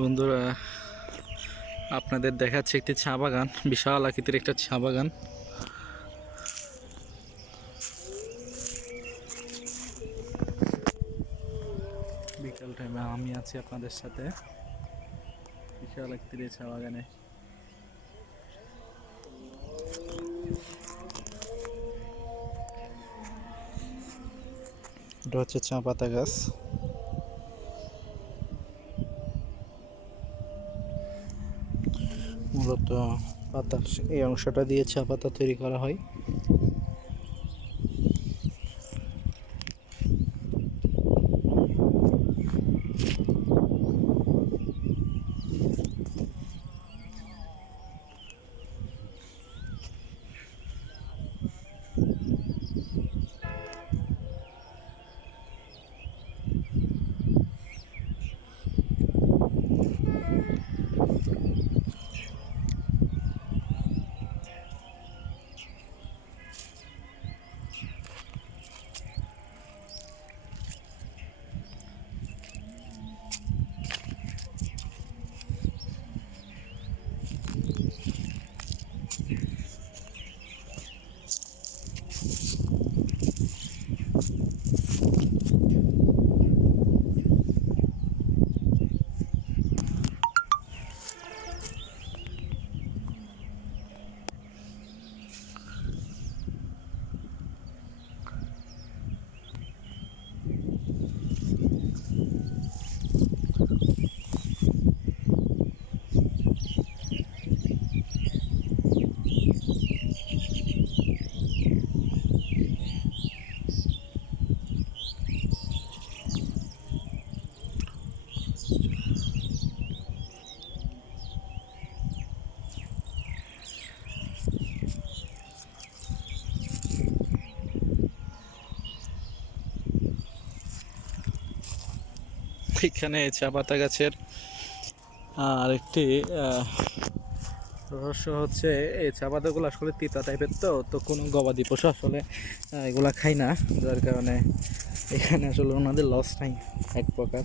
বন্ধুরা, আপনাদের দেখাচ্ছে একটি চা বাগান, বিশাল আকৃতির একটা চা বাগান। বিকাল টাইমে আমি আছি আপনাদের সাথে। বিশাল আকৃতির এই চা বাগানে। এটা হচ্ছে চা পাতা গাছ। মূলত পাতার এই অংশটা দিয়ে চা পাতা তৈরি করা হয়। এখানে চা পাতা গাছের, আর একটি রহস্য হচ্ছে এই চা পাতাগুলো আসলে তিতা টাইপের তো তো কোনো গবাদি পশু আসলে এগুলো খায় না, যার কারণে এখানে আসলে ওনাদের লস নাই, এক প্রকার।